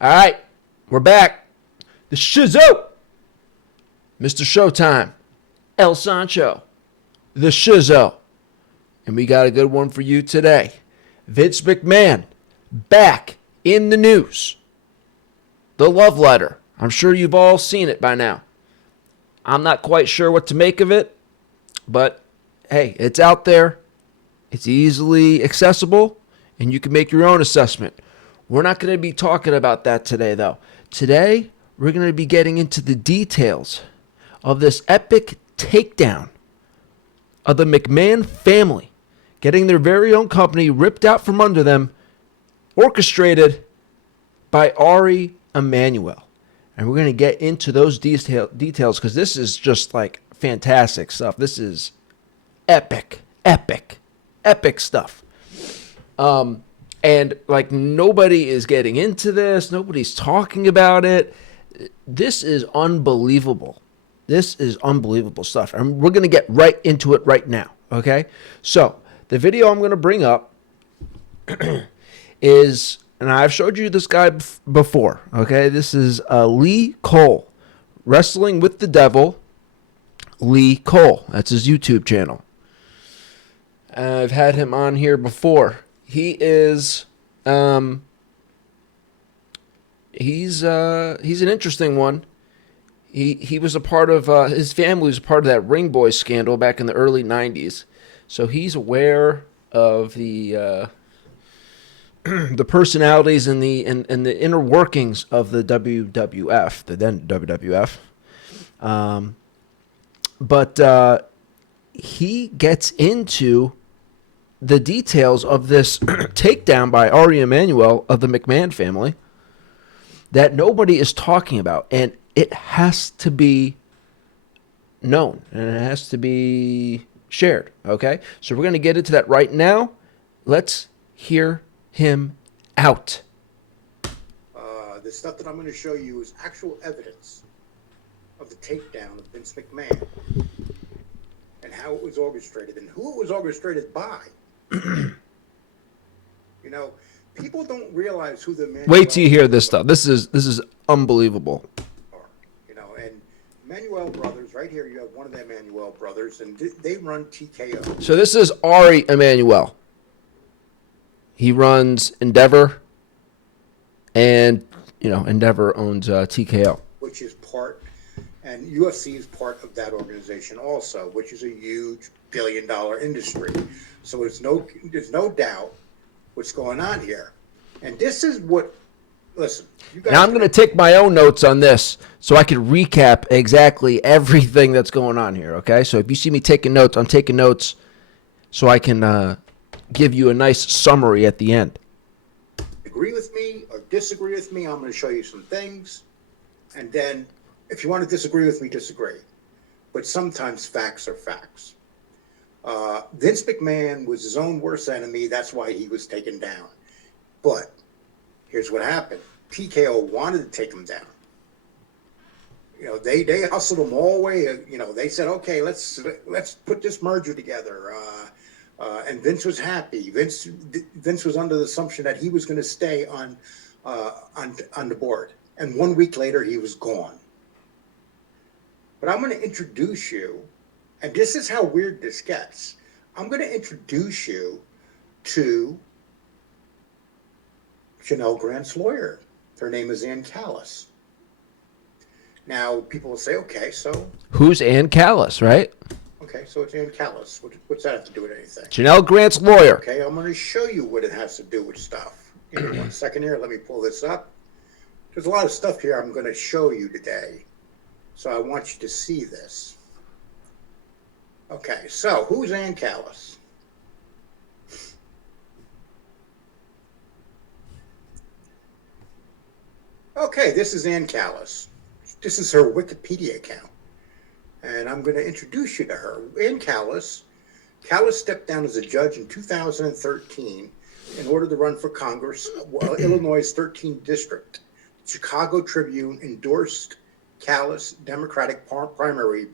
All right, we're back. The Shizow, Mr. Showtime, El Sancho, the Shizow. And we got a good one for you today. Vince McMahon, back in the news. The love letter. I'm sure you've all seen it by now. I'm not quite sure what to make of it, but hey, it's out there. It's easily accessible, and you can make your own assessment. We're not going to be talking about that today, though. Today, we're going to be getting into the details of this epic takedown of the McMahon family, getting their very own company ripped out from under them, orchestrated by ARI EMANUEL. And we're going to get into those details because this is just like fantastic stuff. This is epic stuff. And like nobody is getting into this. Nobody's talking about it. This is unbelievable. This is unbelievable stuff. And we're going to get right into it right now. Okay. So the video I'm going to bring up is, and I've showed you this guy before. Okay. This is Lee Cole, Wrestling with the Devil. Lee Cole. That's his YouTube channel. I've had him on here before. He is, he's an interesting one. He was a part of, his family was a part of that Ring Boy scandal back in the early 90s. So he's aware of the the personalities and the inner workings of the WWF, the then WWF. But he gets into the details of this takedown by ARI EMANUEL of the McMahon family that nobody is talking about. And it has to be known and it has to be shared. Okay. So we're going to get into that right now. Let's hear him out. The stuff that I'm going to show you is actual evidence of the takedown of Vince McMahon and how it was orchestrated and who it was orchestrated by. You know, people don't realize who the Manuel. Wait till you hear this stuff. This is unbelievable. You know, and Manuel brothers, right here, you have one of the Manuel brothers, and they run TKO. So this is ARI EMANUEL. He runs Endeavor, and you know Endeavor owns TKO, which is part, and UFC is part of that organization also, which is a huge billion-dollar industry. So there's no doubt what's going on here. And this is what, listen. You guys, now I'm going to take my own notes on this so I can recap exactly everything that's going on here, okay? So if you see me taking notes, I'm taking notes so I can give you a nice summary at the end. Agree with me or disagree with me, I'm going to show you some things. And then if you want to disagree with me, disagree. But sometimes facts are facts. Vince McMahon was his own worst enemy. That's why he was taken down. But here's what happened. TKO wanted to take him down. You know, they hustled him all the way. You know, they said, okay, let's put this merger together. And Vince was happy. Vince was under the assumption that he was going to stay on the board. And 1 week later, he was gone. But I'm going to introduce you. And this is how weird this gets. I'm going to introduce you to Janelle Grant's lawyer. Her name is Ann Callis. Now, people will say, okay, so... Who's Ann Callis, right? Okay, so it's Ann Callis. What's that have to do with anything? Janelle Grant's lawyer. Okay, I'm going to show you what it has to do with stuff. Give me 1 second here. Let me pull this up. There's a lot of stuff here I'm going to show you today. So I want you to see this. Okay, so who's Ann Callis? Okay, this is Ann Callis. This is her Wikipedia account. And I'm going to introduce you to her. Ann Callis. Callis stepped down as a judge in 2013 in order to run for Congress, Illinois' 13th district. Chicago Tribune endorsed Callis Democratic primary.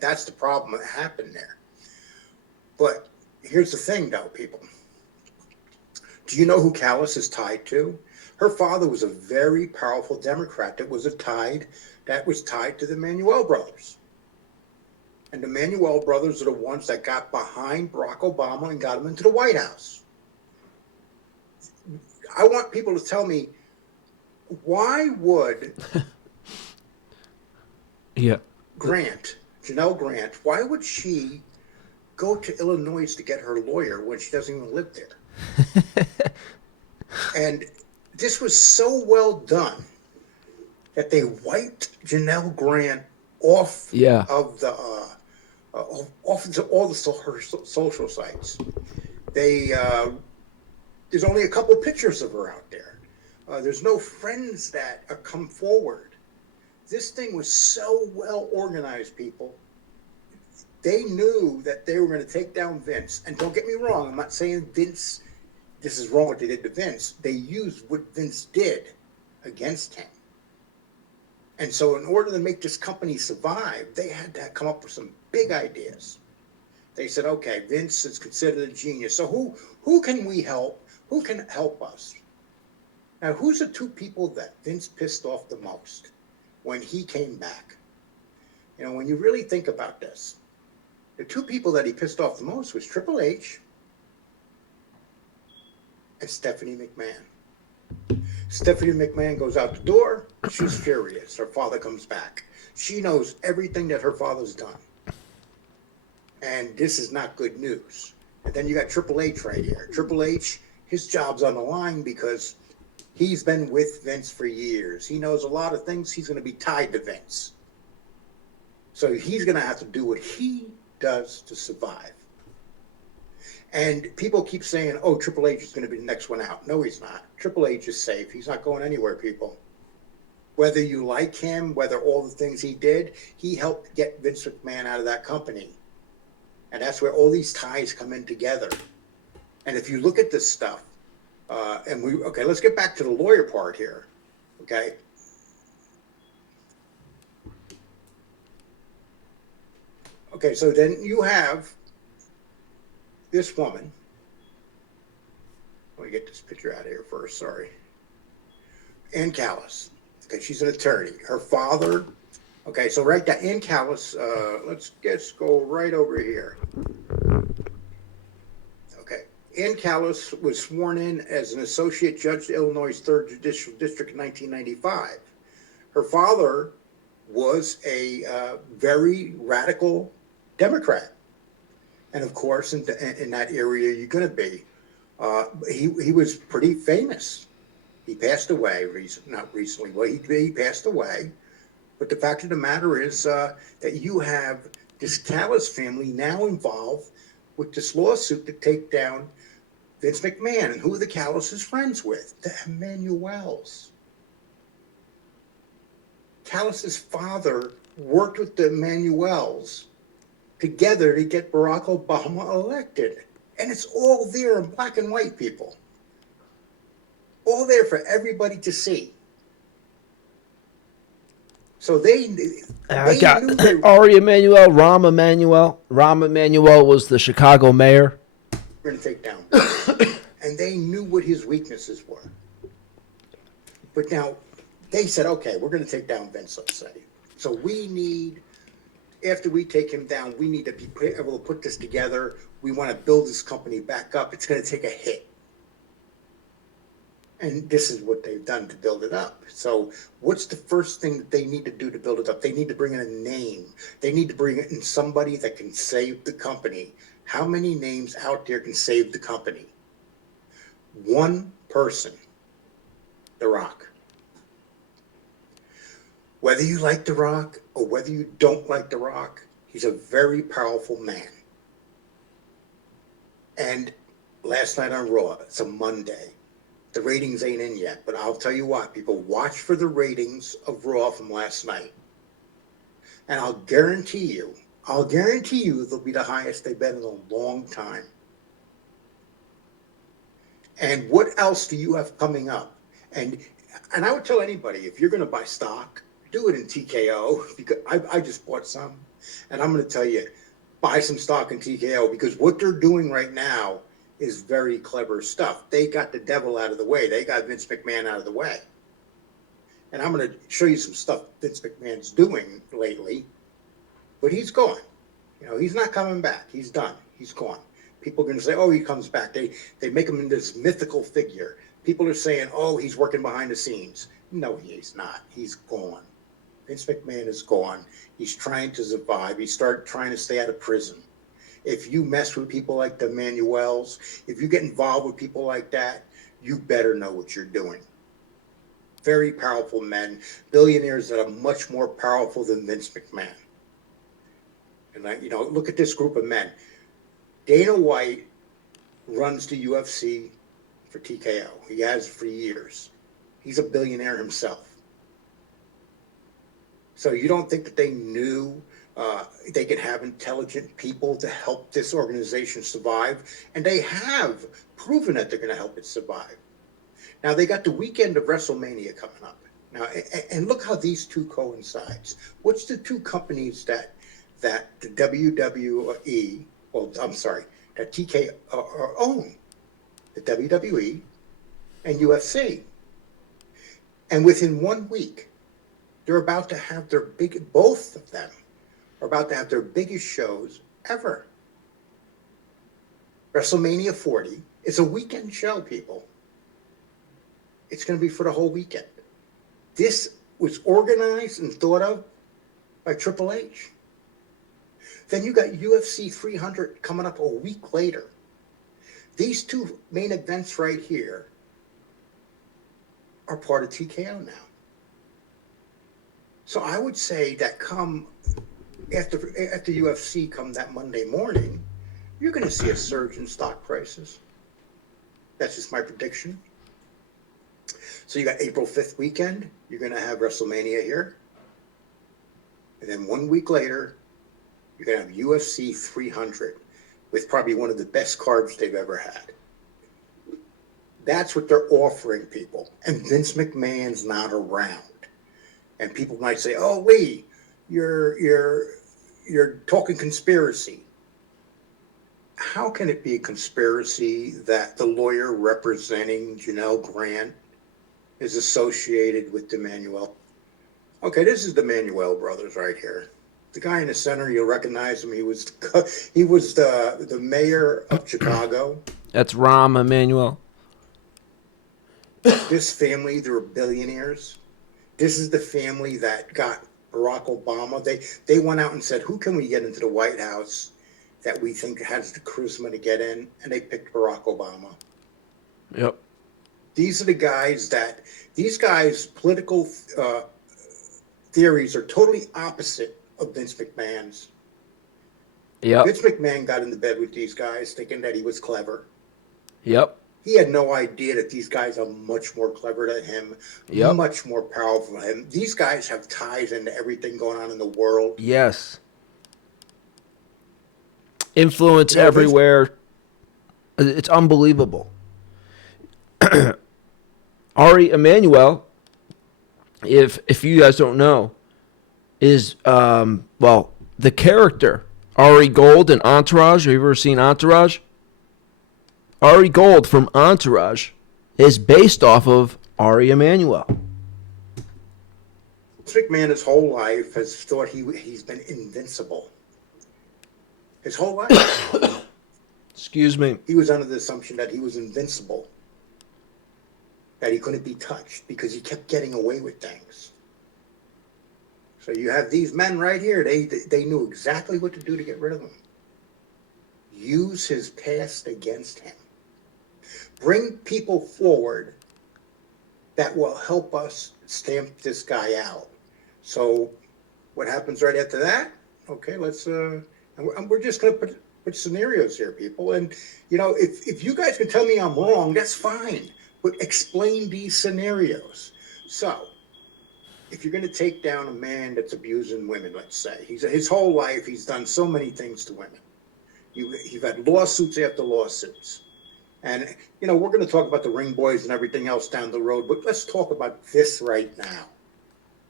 That's the problem that happened there. But here's the thing, though, people. Do you know who Callis is tied to? Her father was a very powerful Democrat that was tied to the Emanuel brothers. And the Emanuel brothers are the ones that got behind Barack Obama and got him into the White House. I want people to tell me, why would Yeah. Janelle Grant, why would she go to Illinois to get her lawyer when she doesn't even live there? And this was so well done that they wiped Janelle Grant off Yeah. of the off of all her social sites. There's only a couple pictures of her out there. There's no friends that come forward. This thing was so well organized, people. They knew that they were going to take down Vince. And don't get me wrong, I'm not saying Vince, this is wrong what they did to Vince. They used what Vince did against him. And so in order to make this company survive, they had to come up with some big ideas. They said, okay, Vince is considered a genius. So who can we help? Who can help us? Now, who's the two people that Vince pissed off the most when he came back? You know, when you really think about this, the two people that he pissed off the most was Triple H and Stephanie McMahon. Stephanie McMahon goes out the door. She's furious. Her father comes back. She knows everything that her father's done. And this is not good news. And then you got Triple H right here. Triple H, his job's on the line because he's been with Vince for years. He knows a lot of things. He's going to be tied to Vince. So he's going to have to do what he does to survive. And people keep saying, oh, Triple H is going to be the next one out. No, he's not. Triple H is safe. He's not going anywhere, people. Whether you like him, whether all the things he did, he helped get Vince McMahon out of that company. And that's where all these ties come in together. And if you look at this stuff, let's get back to the lawyer part here. Okay. Okay, so then you have this woman. Let me get this picture out of here first, sorry. Ann Callis. Okay, she's an attorney. Her father, okay, so right there, Ann Callis, let's go right over here. Okay, Ann Callis was sworn in as an associate judge to Illinois' 3rd Judicial District in 1995. Her father was a very radical Democrat. And of course, in that area, you're going to be. He was pretty famous. He passed away, not recently, well, he passed away. But the fact of the matter is that you have this Callis family now involved with this lawsuit to take down Vince McMahon. And who are the Callis' friends with? The Emanuels. Callis' father worked with the Emanuels together to get Barack Obama elected. And it's all there in black and white, people. All there for everybody to see. So they knew ARI EMANUEL, Rahm Emanuel. Rahm Emanuel was the Chicago mayor. We're going to take down. And they knew what his weaknesses were. But now, they said, okay, we're going to take down Vince, let's say. So we need, after we take him down, we need to be able to put this together. We want to build this company back up. It's going to take a hit. And this is what they've done to build it up. So what's the first thing that they need to do to build it up? They need to bring in a name. They need to bring in somebody that can save the company. How many names out there can save the company? One person, The Rock. Whether you like The Rock or whether you don't like The Rock, he's a very powerful man. And last night on Raw, it's a Monday. The ratings ain't in yet, but I'll tell you what, people, watch for the ratings of Raw from last night. And I'll guarantee you they'll be the highest they've been in a long time. And what else do you have coming up? And I would tell anybody, if you're going to buy stock, do it in TKO, because I just bought some. And I'm going to tell you, buy some stock in TKO, because what they're doing right now is very clever stuff. They got the devil out of the way. They got Vince McMahon out of the way. And I'm going to show you some stuff Vince McMahon's doing lately, but he's gone. You know, he's not coming back. He's done. He's gone. People are going to say, oh, he comes back. They make him into this mythical figure. People are saying, oh, he's working behind the scenes. No, he's not. He's gone. Vince McMahon is gone. He's trying to survive. He started trying to stay out of prison. If you mess with people like the Emanuels, if you get involved with people like that, you better know what you're doing. Very powerful men, billionaires that are much more powerful than Vince McMahon. And you know, look at this group of men. Dana White runs the UFC for TKO. He has for years. He's a billionaire himself. So you don't think that they knew they could have intelligent people to help this organization survive? And they have proven that they're going to help it survive. Now, they got the weekend of WrestleMania coming up. Now, and look how these two coincides. What's the two companies that the WWE, well, I'm sorry, that TK own? The WWE and UFC. And within 1 week, they're about to have both of them are about to have their biggest shows ever. WrestleMania 40 is a weekend show, people. It's going to be for the whole weekend. This was organized and thought of by Triple H. Then you got UFC 300 coming up a week later. These two main events right here are part of TKO now. So I would say that come after UFC come that Monday morning, you're going to see a surge in stock prices. That's just my prediction. So you got April 5th weekend, you're going to have WrestleMania here. And then 1 week later, you're going to have UFC 300 with probably one of the best cards they've ever had. That's what they're offering people. And Vince McMahon's not around. And people might say, oh, wait, you're talking conspiracy. How can it be a conspiracy that the lawyer representing Janelle Grant is associated with the Emanuel? Okay, this is the Emanuel brothers right here. The guy in the center, you'll recognize him. He was the mayor of Chicago. That's Rahm Emanuel. This family, they're billionaires. This is the family that got Barack Obama. They went out and said, who can we get into the White House that we think has the charisma to get in? And they picked Barack Obama. Yep. These are the guys these guys' political theories are totally opposite of Vince McMahon's. Yep. Vince McMahon got into bed with these guys thinking that he was clever. Yep. He had no idea that these guys are much more clever than him, much more powerful than him. These guys have ties into everything going on in the world. Yes. Influence everywhere. It's unbelievable. Ari Emanuel, if you guys don't know, is the character Ari Gold in Entourage. Have you ever seen Entourage? Ari Gold from Entourage is based off of Ari Emanuel. McMahon his whole life has thought he's been invincible. His whole life. Excuse me. He was under the assumption that he was invincible. That he couldn't be touched because he kept getting away with things. So you have these men right here. They knew exactly what to do to get rid of him. Use his past against him. Bring people forward that will help us stamp this guy out. So what happens right after that? Okay, let's and we're just going to put scenarios here, people. And you know, if you guys can tell me I'm wrong, that's fine. But explain these scenarios. So if you're going to take down a man that's abusing women, let's say his whole life he's done so many things to women. You've had lawsuits after lawsuits. And, you know, we're going to talk about the ring boys and everything else down the road, but let's talk about this right now.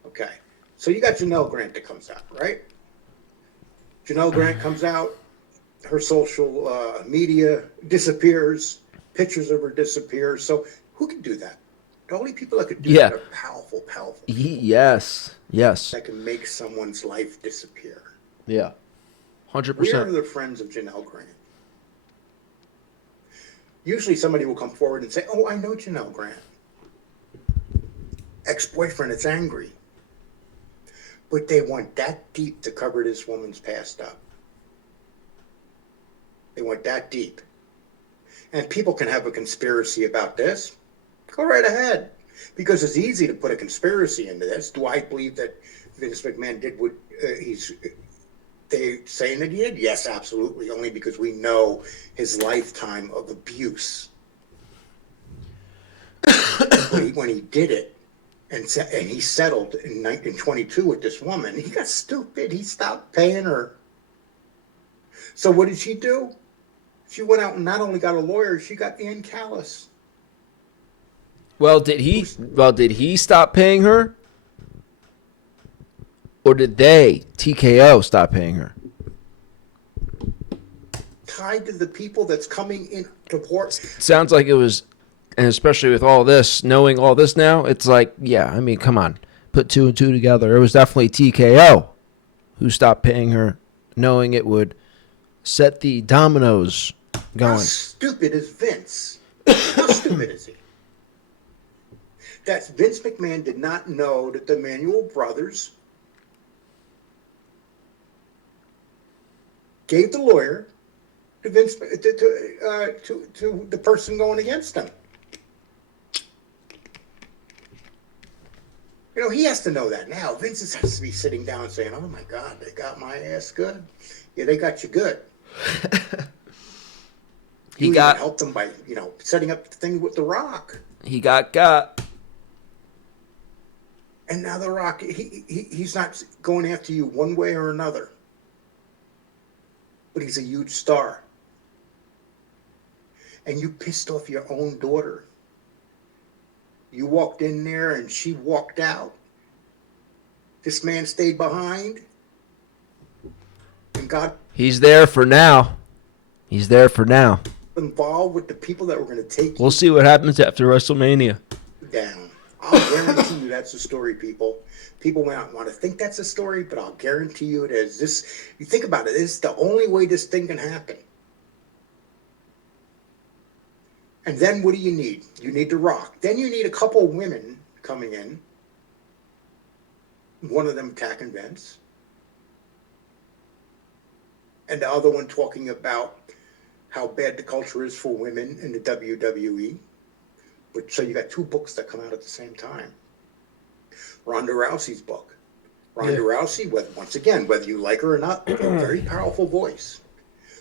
Okay. So you got Janelle Grant that comes out, right? Janelle Grant comes out. her social media disappears, pictures of her disappear. So who can do that? The only people that could do Yeah. that are powerful, powerful people Yes. Yes. that can make someone's life disappear. Yeah. We are 100%. the friends of Janelle Grant. Usually somebody will come forward and say, oh, I know Janelle Grant. Ex-boyfriend is angry. But they went that deep to cover this woman's past up. They went that deep. And people can have a conspiracy about this. Go right ahead. Because it's easy to put a conspiracy into this. Do I believe that Vince McMahon did what they saying that he did? Yes, absolutely. Only because we know his lifetime of abuse. when he did it, and he settled in 1922 with this woman, he got stupid. He stopped paying her. So what did she do? She went out and not only got a lawyer, she got Ian Callis. Well, did he stop paying her? Or did they, TKO, stop paying her? Tied to the people that's coming in to port. Sounds like it was, and especially with all this, knowing all this now, it's like, yeah, I mean, come on. Put two and two together. It was definitely TKO who stopped paying her, knowing it would set the dominoes going. How stupid is Vince? How stupid is he? That Vince McMahon did not know that the Emanuel brothers gave the lawyer to Vince to the person going against him. You know, he has to know that now. Vince has to be sitting down and saying, "Oh my God, they got my ass good. Yeah, they got you good." He got helped them by setting up the thing with The Rock. He got. And now The Rock, he's not going after you one way or another. But he's a huge star. And you pissed off your own daughter. You walked in there and she walked out. This man stayed behind. And got He's there for now. He's there for now. Involved with the people that were going to take We'll see what happens after WrestleMania. you down. I'll guarantee you that's the story, people. People may not want to think that's a story, but I'll guarantee you it is. This, you think about it, this is the only way this thing can happen. And then what do you need? You need The Rock. Then you need a couple women coming in. One of them attacking Vince. And the other one talking about how bad the culture is for women in the WWE. But so you got two books that come out at the same time. Ronda Rousey's book. Ronda Rousey, once again, whether you like her or not, a very powerful voice.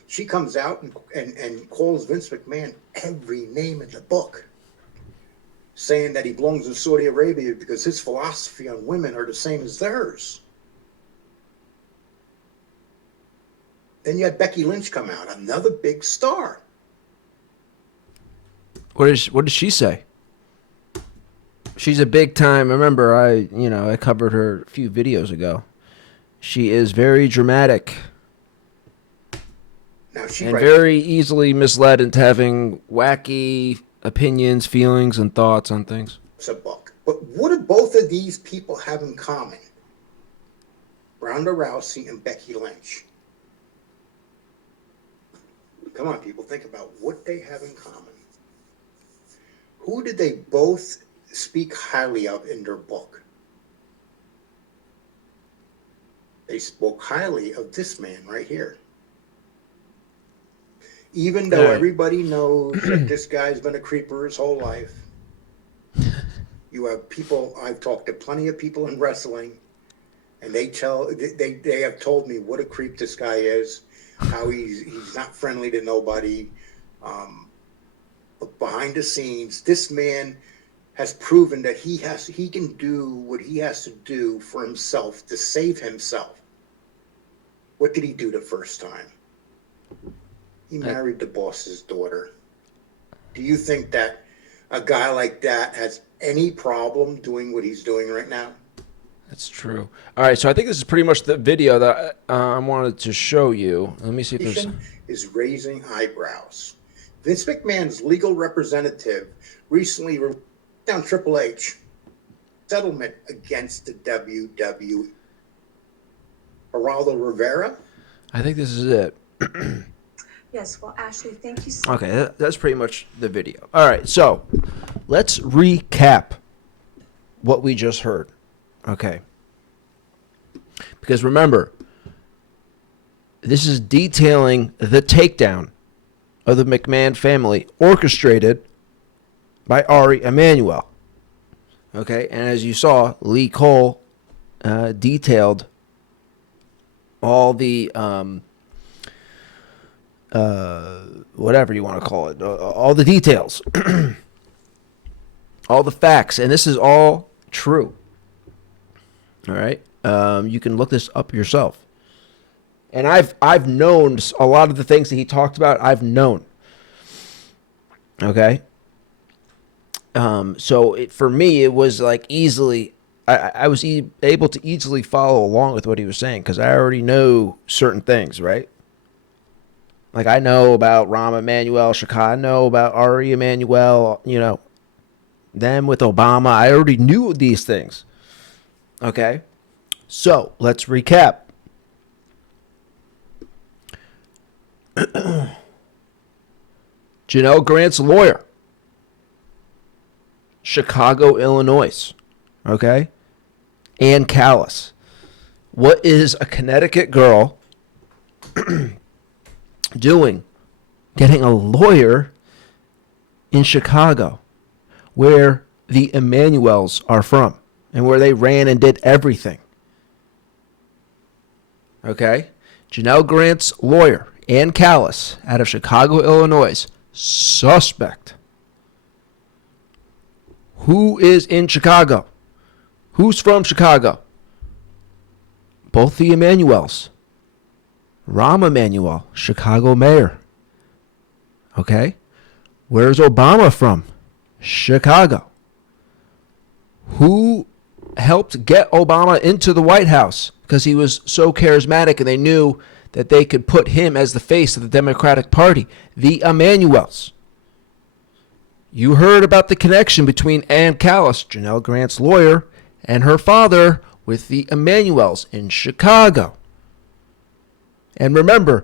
She comes out and calls Vince McMahon every name in the book, saying that he belongs in Saudi Arabia because his philosophy on women are the same as theirs. Then you had Becky Lynch come out, another big star. What did she say? She's a big time. Remember, I covered her a few videos ago. She is very dramatic. Now very easily misled into having wacky opinions, feelings, and thoughts on things. It's a book. But what do both of these people have in common? Ronda Rousey and Becky Lynch. Come on, people, think about what they have in common. Who did they both speak highly of in their book? They spoke highly of this man right here. Even though everybody knows that this guy's been a creeper his whole life. You have people, I've talked to plenty of people in wrestling, and they have told me what a creep this guy is, how he's not friendly to nobody. But behind the scenes, this man has proven that he can do what he has to do for himself to save himself. What did he do the first time? He married the boss's daughter. Do you think that a guy like that has any problem doing what he's doing right now? That's true. All right, so I think this is pretty much the video that I wanted to show you. Let me see if there's... is raising eyebrows. Vince McMahon's legal representative recently down Triple H settlement against the WWE. Geraldo Rivera? I think this is it. Yes, well, Ashley, thank you so much. Okay, that's pretty much the video. All right, so let's recap what we just heard. Okay. Because remember, this is detailing the takedown of the McMahon family, orchestrated by Ari Emanuel. Okay, and as you saw, Lee Cole detailed all the whatever you want to call it, all the details, all the facts, and this is all true. All right, you can look this up yourself. And I've known a lot of the things that he talked about. I've known. Okay. So for me, it was like easily. I was able to easily follow along with what he was saying because I already know certain things, right? Like I know about Rahm Emanuel, Chicago. I know about Ari Emanuel. You know, them with Obama. I already knew these things. Okay. So let's recap. Janelle Grant's lawyer, Chicago, Illinois. Okay? Ann Callis. What is a Connecticut girl doing? Getting a lawyer in Chicago, where the Emanuels are from, and where they ran and did everything. Okay? Janelle Grant's lawyer, Ann Callis, out of Chicago, Illinois, suspect. Who is in Chicago? Who's from Chicago? Both the Emanuels. Rahm Emanuel, Chicago mayor. Okay? Where's Obama from? Chicago. Who helped get Obama into the White House? Because he was so charismatic and they knew that they could put him as the face of the Democratic Party. The Emanuels. You heard about the connection between Ann Callis, Janelle Grant's lawyer, and her father with the Emanuels in Chicago. And remember,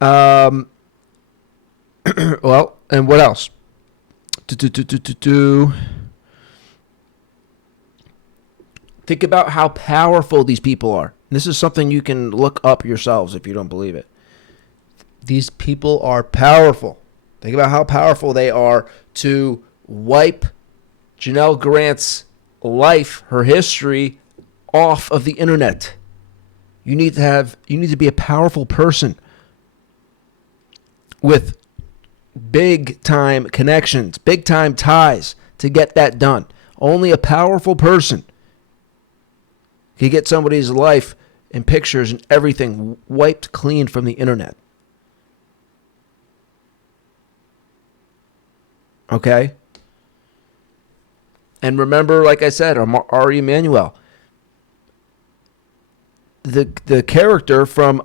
well, and what else? Think about how powerful these people are. This is something you can look up yourselves if you don't believe it. These people are powerful. Think about how powerful they are to wipe Janelle Grant's life, her history, off of the internet. You need to be a powerful person with big time connections, big time ties to get that done. Only a powerful person can get somebody's life and pictures and everything wiped clean from the internet. Okay? And remember, like I said, Ari Emanuel, the character from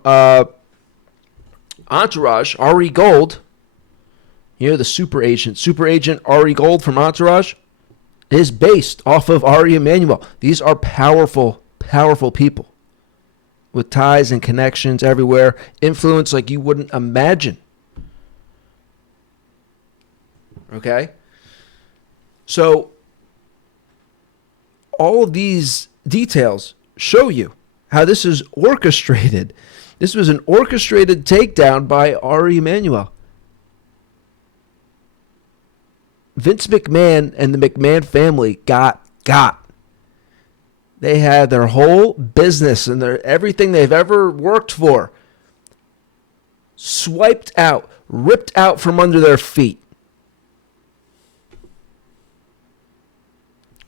Entourage, Ari Gold, you know, the super agent Ari Gold from Entourage, is based off of Ari Emanuel. These are powerful people with ties and connections everywhere, influence like you wouldn't imagine. Okay? So, all of these details show you how this is orchestrated. This was an orchestrated takedown by Ari Emanuel. Vince McMahon and the McMahon family got. They had their whole business and everything they've ever worked for swiped out, ripped out from under their feet.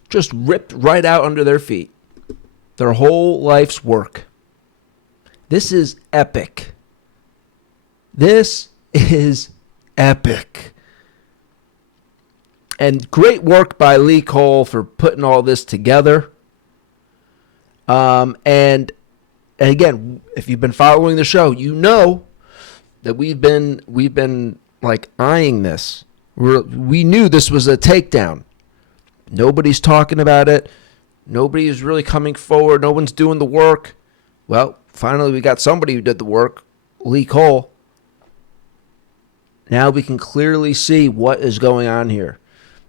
Just ripped right out under their feet. Their whole life's work. This is epic. This is epic. And great work by Lee Cole for putting all this together. And again, if you've been following the show, you know that we've been like eyeing this. We knew this was a takedown. Nobody's talking about it. Nobody is really coming forward. No one's doing the work. Well, finally we got somebody who did the work, Lee Cole. Now we can clearly see what is going on here.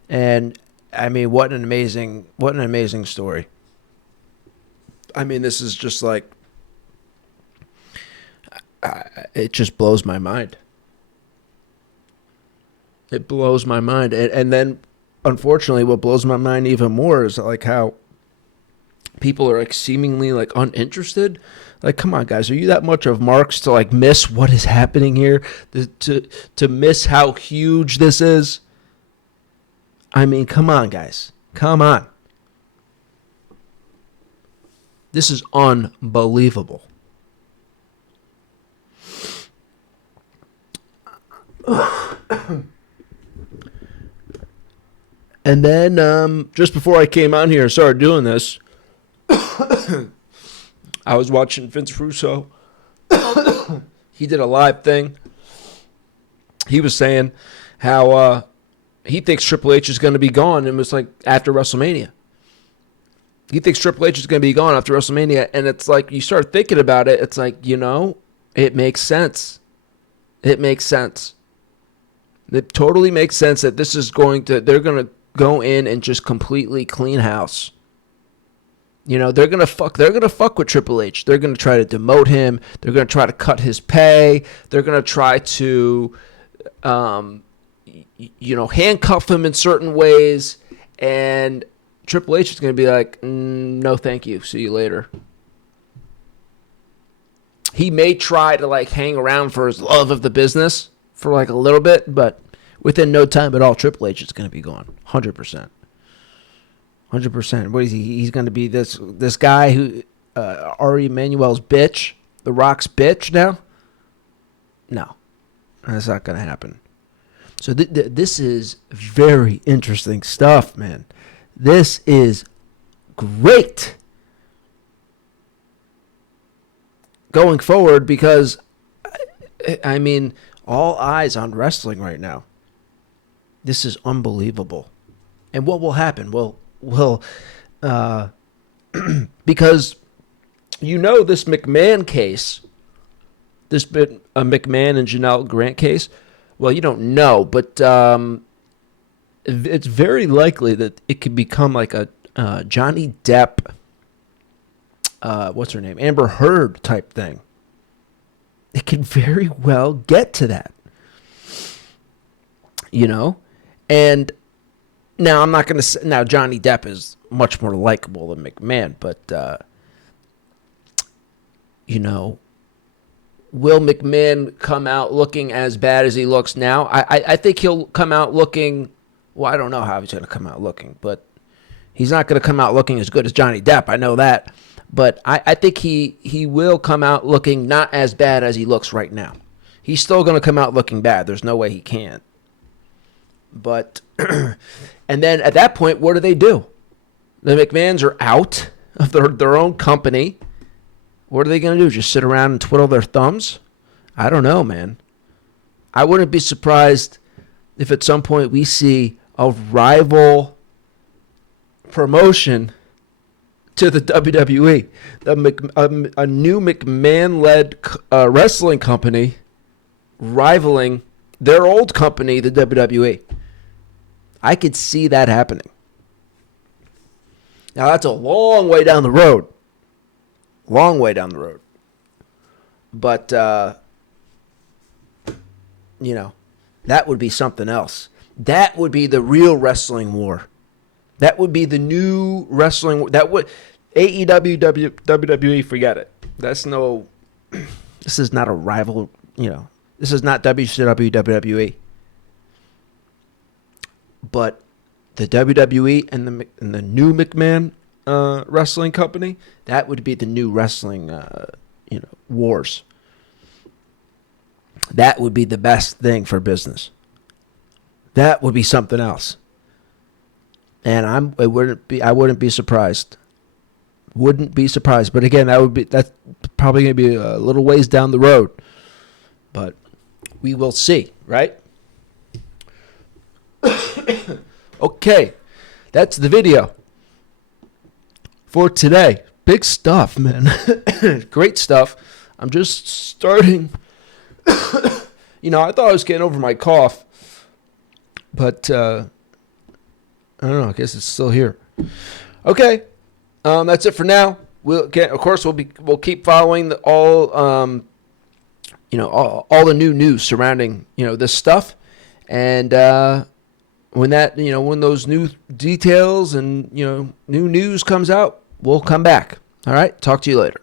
And I mean, what an amazing story. I mean, this is just like, it just blows my mind. It blows my mind. And then, unfortunately, what blows my mind even more is like how people are like seemingly like uninterested. Like, come on, guys, are you that much of marks to like miss what is happening here? To miss how huge this is? I mean, come on, guys. Come on. This is unbelievable. And then just before I came on here and started doing this, I was watching Vince Russo. He did a live thing. He was saying how he thinks Triple H is going to be gone, and it was like after WrestleMania. He thinks Triple H is going to be gone after WrestleMania, and it's like you start thinking about it, it's like, you know, it makes sense. It makes sense. It totally makes sense that this is they're going to go in and just completely clean house. You know, they're gonna fuck with Triple H. They're gonna try to demote him. They're gonna try to cut his pay. They're gonna try to, handcuff him in certain ways. And Triple H is gonna be like, no, thank you. See you later. He may try to like hang around for his love of the business for like a little bit, but within no time at all, Triple H is gonna be gone, 100%. 100%. What is he? He's going to be this guy who, ARI EMANUEL's bitch, The Rock's bitch now? No, that's not going to happen. So this is very interesting stuff, man. This is great going forward because, I mean, all eyes on wrestling right now. This is unbelievable. And what will happen? Well, because you know this McMahon case, this bit a McMahon and Janelle Grant case. Well, you don't know, but it's very likely that it could become like a Johnny Depp, what's her name, Amber Heard type thing. It could very well get to that, you know, and. Now, I'm not going to say... Now, Johnny Depp is much more likable than McMahon, but, will McMahon come out looking as bad as he looks now? I think he'll come out looking... Well, I don't know how he's going to come out looking, but he's not going to come out looking as good as Johnny Depp. I know that. But I think he will come out looking not as bad as he looks right now. He's still going to come out looking bad. There's no way he can't. But... And then at that point, what do? The McMahons are out of their own company. What are they going to do? Just sit around and twiddle their thumbs? I don't know, man. I wouldn't be surprised if at some point we see a rival promotion to the WWE. A new McMahon-led wrestling company rivaling their old company, the WWE. I could see that happening. Now, that's a long way down the road. Long way down the road. But, that would be something else. That would be the real wrestling war. That would be the new wrestling war. That would... AEW, WWE, forget it. That's no... This is not a rival, This is not WCW, WWE. But the WWE and the new McMahon wrestling company, that would be the new wrestling, wars. That would be the best thing for business. That would be something else. And I wouldn't be surprised. Wouldn't be surprised. But again, that's probably going to be a little ways down the road. But we will see, right? Okay, that's the video for today. Big stuff, man. Great stuff. I'm just starting. I thought I was getting over my cough, but I don't know. I guess it's still here. Okay, that's it for now. We'll keep following all the new news surrounding this stuff, and when those new details and new news comes out, we'll come back. All right, talk to you later.